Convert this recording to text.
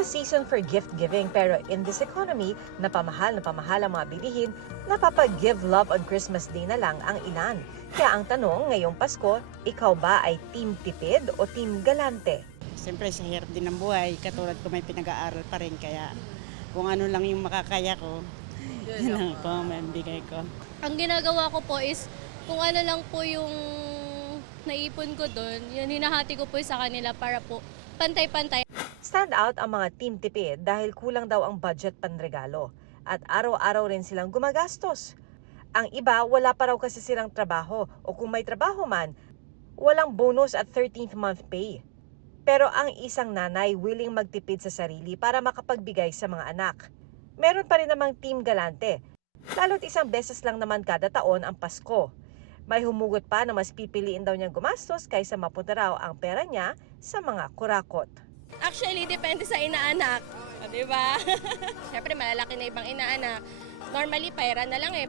a season for gift giving pero in this economy, napamahal ang mga bilihin, napapag-give love on Christmas Day na lang ang ilan. Kaya ang tanong ngayong Pasko, ikaw ba ay team tipid o team galante? Siyempre sa hirap din ng buhay, katulad ko may pinag-aaral pa rin, kaya kung ano lang yung makakaya ko, yun lang po, mabigay ko. Ang ginagawa ko po is, kung ano lang po yung naipon ko doon, yun hinahati ko po sa kanila para po pantay-pantay. Stand out ang mga team tipid dahil kulang daw ang budget panregalo at araw-araw rin silang gumagastos. Ang iba, wala pa raw kasi silang trabaho o kung may trabaho man, walang bonus at 13th month pay. Pero ang isang nanay willing magtipid sa sarili para makapagbigay sa mga anak. Meron pa rin namang team galante, lalo't isang beses lang naman kada taon ang Pasko. May humugot pa na mas pipiliin daw niyang gumastos kaysa mapunta raw ang pera niya sa mga kurakot. Actually, depende sa inaanak. O, diba? Siyempre, malalaki na ibang inaanak. Normally, pera na lang eh.